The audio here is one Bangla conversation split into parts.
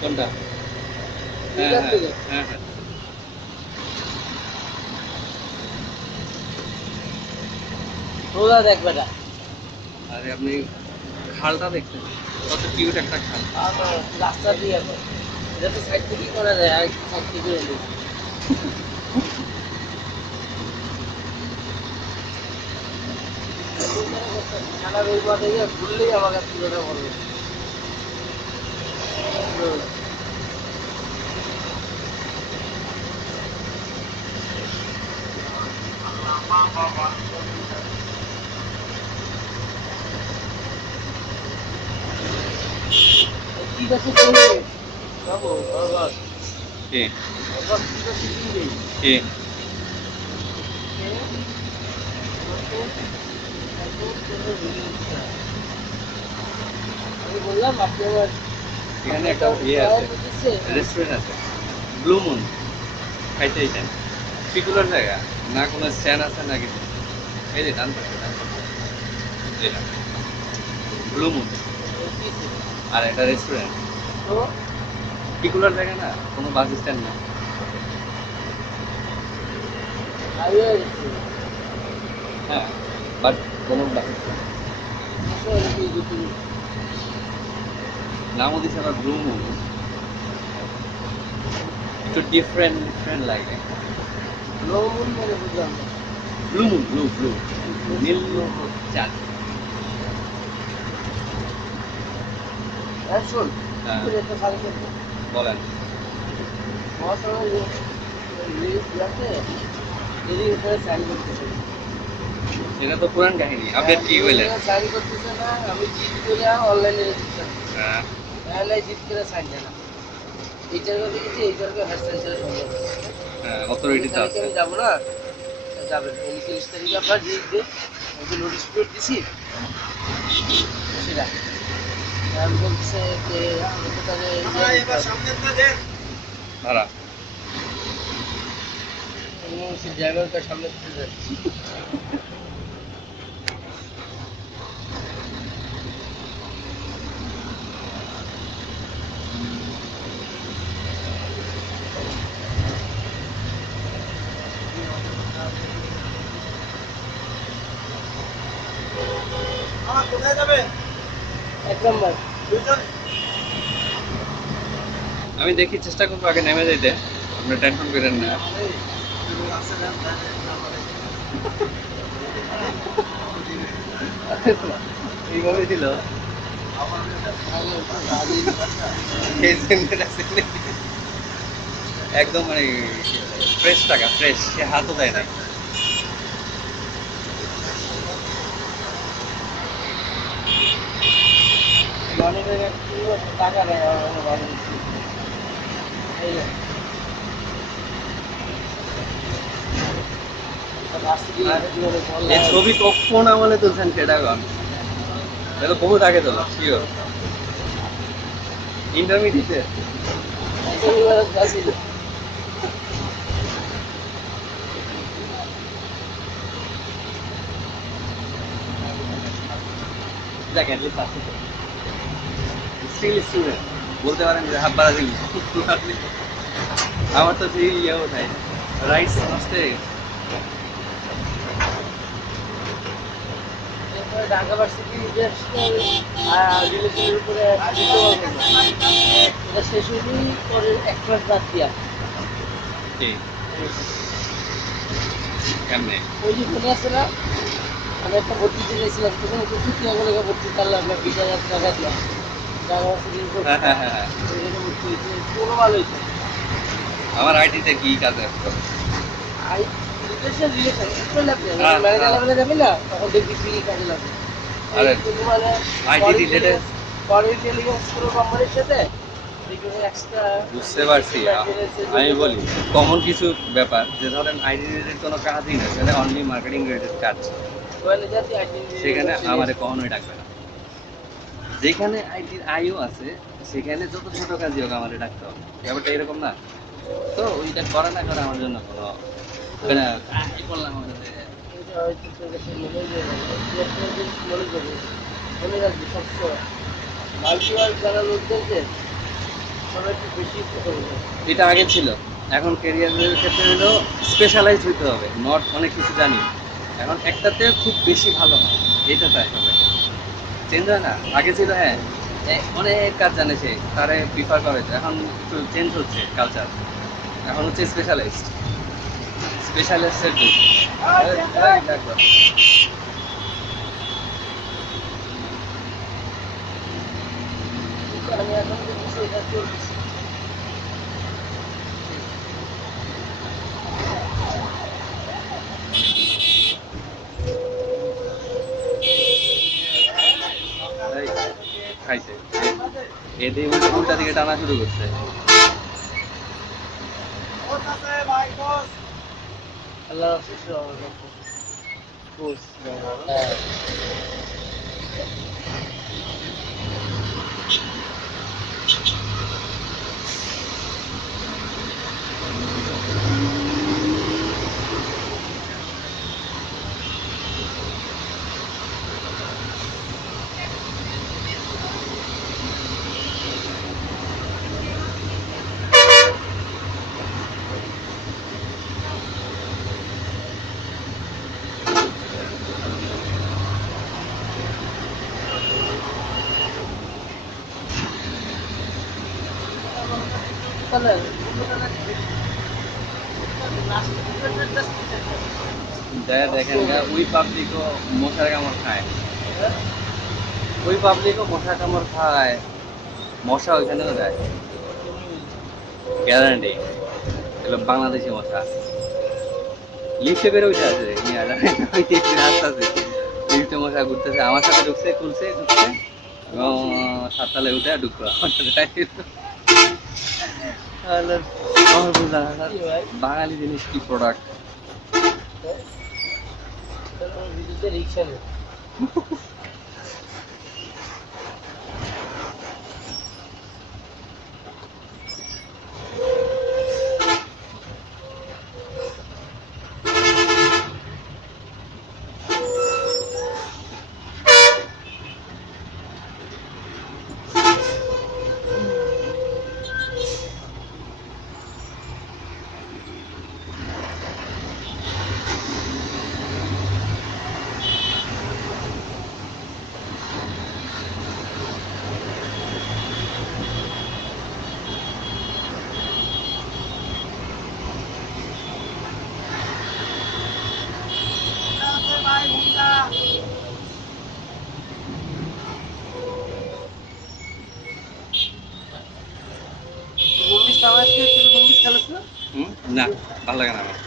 কোনটা? হ্যাঁ হ্যাঁ হ্যাঁ হ্যাঁ। রোজা দেখ বেটা। আরে আপনি খালটা দেখছেন, কত কিউট একটা খাল। রাস্তা দিয়ে এখন এটা তো সাইড থেকেই করা যায়, আর সাইড থেকে এলি খেলার ওই মাঠে গিয়ে ঘুরলেই আমাকে পুরোটা বলবে। কি গাছে চলে যাবো বারবার কে বারবার কি গাছে চিনবে কে আমি বললাম আপনি আমার এখানে একটা ইয়ে আছে, রেস্টুরেন্ট আছে, ব্লু মুন। খাইতে চান? পিকুলার জায়গা, না কোনো স্ট্যান্ড আছে না কিছু। এই যে ডান পাশে, ডান পাশে। এটা ব্লু মুন, আর এটা রেস্টুরেন্ট। তো পিকুলার জায়গা না, কোনো বাস স্ট্যান্ড না। হাইওয়ে হ্যাঁ, বাট কোনো বাস স্ট্যান্ড নামও দিচ্ছে আবার ব্লু মুন। একটু ডিফারেন্ট ডিফারেন্ট লাগে। লোমন মানে বুঝলাম না। ব্লু মুন, ব্লু ব্লু, নীল চাঁদ। হ্যাঁ শোন, হ্যাঁ তোর একটা শাড়ি করবো বলেন। মহাসড়ক ইয়াতে এরই উপরে সাইন করতেছে। এটা তো পুরান কাহিনী, আপডেট কি হইলেন? সাইন করতেছে না, আমি জিত করে অনলাইনে রেজিস্টার হ্যাঁ অনলাইনে জিত করে সাইন জানা এইটার কথা কিছু এইটার হেয়ার স্টাইল ছেড়ে সম্ভব হ্যাঁ, অথরিটি তো আছে। আমি যাবো না, যাবেন 29 তারিখে আপনার যে ওই যে নোটিশ পিরিয়ড দিছি সেটা আমি বলছে যে আমি তো তাহলে ভাড়া ড্রাইভারটার সামনে থেকে যাচ্ছি। কোথায় যাবে? 1 নম্বর। আমি দেখি, চেষ্টা করবো আগে নেমে যাইতে, আপনার টেনশন করেন না। এইভাবে ছিল একদম, মানে ফ্রেশ টাকা, ফ্রেশ, সে হাতও দেয় না। মনিটরে একটু টাকা নেই আমার বাড়ি এই যে এই ছবি কখন আমলে তুলছেন সেটা কন? এটা তো বহুত আগে তোলা, শিওর। ইন্টারমিডিয়েটে দেখেন, স্টিল স্টুডেন্ট বলতে পারেন যে হাত বাড়া দিন। আমার তো সেই ইয়েও নাই, রাইটস নষ্ট। ঢাকা ভার্সিটি রিলেশনের উপরে এটা শেষ হয়নি পরে 1 মাস বাদ দিয়া কেমনে ওই যে ফোনে আছে না, আমি একটা ভর্তি দিয়েছিলাম তখন একটু চুক্তি বলে ভর্তি করলাম না 20,000 টাকা দিলাম ঢাকা ভার্সিটির উপর ভর্তি হয়েছে, পুরো ভালো হয়েছে। আমার আইটিতে কি কাজ আসতো? রিলেশন ম্যানেজার লেভেলে যাবি না তখন দেখবি কি কাজে লাগবে। আরে মানে আইটি রিলেটেড পরে ইন্টেলিজেন্স পুরো কোম্পানির সাথে বুঝতে পারছি। আমি বলি কমন কিছু ব্যাপার, যে ধরেন আইটি রিলেটেড কোনো কাজই না, সেটা অনলি মার্কেটিং রিলেটেড কাজ, সেখানে আমাদের কখনোই ডাকবে না। যেখানে আইটির আইও আছে সেখানে যত ছোট কাজই হোক আমাদের ডাকতে হবে, ব্যাপারটা এরকম না। তো ওইটা করা না করা আমার জন্য কোনো করলাম মনে রাখবি সবসময় মাল্টিওয়ার্ক যারা লোকদেরকে সবাই একটু বেশি করবে। এটা আগে ছিল, এখন ক্যারিয়ারের ক্ষেত্রে হলো স্পেশালাইজ হইতে হবে, নট অনেক কিছু জানি, এখন একটাতে খুব বেশি ভালো হয়, এটা চাই সবাই। চেঞ্জ হয় না, আগে ছিল হ্যাঁ অনেক কাজ জানে সে, তারে প্রিফার করে, এখন একটু চেঞ্জ হচ্ছে কালচার, এখন হচ্ছে স্পেশালিস্ট, স্পেশালিস্টের যুগ। আমি এখন দেখছি এটা চলছে। এই, খাইছে এতে উল্টা দিকে টানা শুরু করছে। আল্লাহ হাফেজ। হ্যাঁ। তাহলে দেখেন ওই পাবলিকও মশার কামড় খায়, ওই পাবলিকও মশার কামড় খায়, মশা ওইখানেও যায়, গ্যারান্টি। এগুলো বাংলাদেশি মশা, লিফটে বেরো উঠে আছে, রাস্তা আছে, লিফটে মশা ঘুরতেছে, আমার সাথে ঢুকছে, খুলছে ঢুকছে এবং সাততলায় উঠে ঢুকলো আমার সাথে। আমার বুঝলাম না, বাঙালি জিনিস কি প্রোডাক্ট। রিক্সা নেই। না ভালো লাগে না আমার,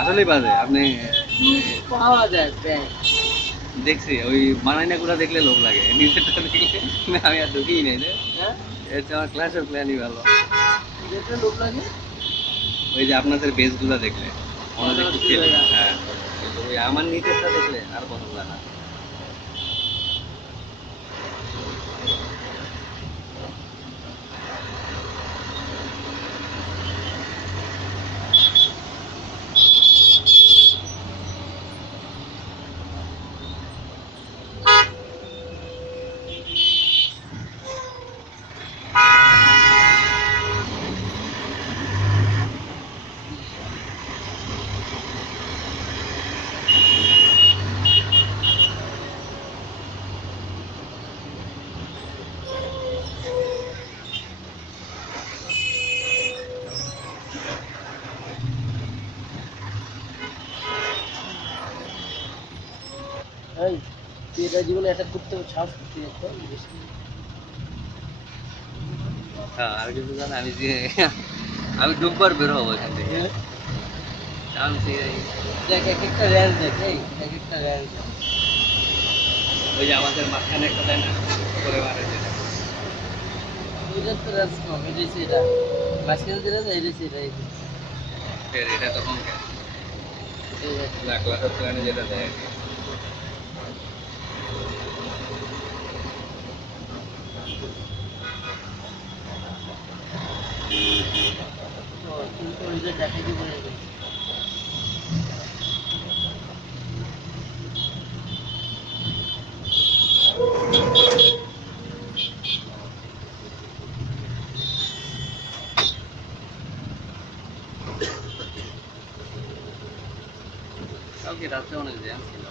আসলেই বাজে। আপনি পাওয়া যায় ব্যাগ। দেখছি ওই বানাইনা গুলা দেখলে লোভ লাগে, নিজেরটা দেখলে আমি আর ঢুকিই নাই রে। হ্যাঁ, এর চেয়ে আমার ক্লাসের প্ল্যানই ভালো। যেটা লোক লাগে ওই যে আপনাদের বেস গুলা দেখলে মনে হয় একটু খেলে, হ্যাঁ, কিন্তু ওই আমার নিজেরটা দেখলে আর পছন্দ হয় না। এই তুই এটা জীবনে অ্যাটাক করতে সাহস করতে একটা বেশি। হ্যাঁ, আর কিছু জানা আমি যে আমি ডুববার বের হবো এখান থেকে, আমি দেখ এক একটা রেঞ্জ দেখ, এই এক একটা রেঞ্জ। ওই যে আমাদের মাঝখানে একটা দেয় না করে মারে যেটা, ওইটার তো রেঞ্জ কম, এটাই সেটা মাঝখানে যেটা দেয় এটাই সেটা। এটা তো কম কেন, এই দেখ। না ক্লাসের প্ল্যানে যেটা দেয় আর কি। ও, কিন্তু ওইটা দেখাই দিব না। কালকে রাত্রে অনেক জ্যাম ছিল।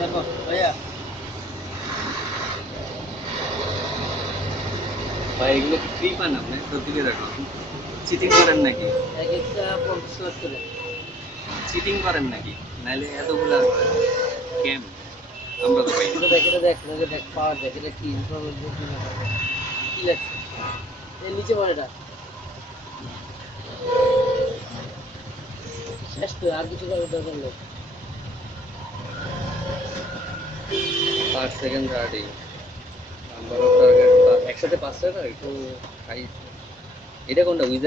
দেখো ভাইয়া, ভাই এগুলো কি ফ্রি পান আপনি? সত্যি করে দেখো, চিটিং করেন নাকি? এক একটা 50 লাখ করে। চিটিং করেন নাকি? নাহলে এতগুলা গেম আমরা তো পাই না। এটা দেখ, এটা দেখ, এটা দেখ, পাওয়ার দেখ, এটা কি কি লাগছে এর নিচে পড়ে এটা শেষ তো, আর কিছু করার দরকার নেই। Per second ruddy number of target একসাথে 5টা না একটু হাই। এটা কোনটা উইজার্ড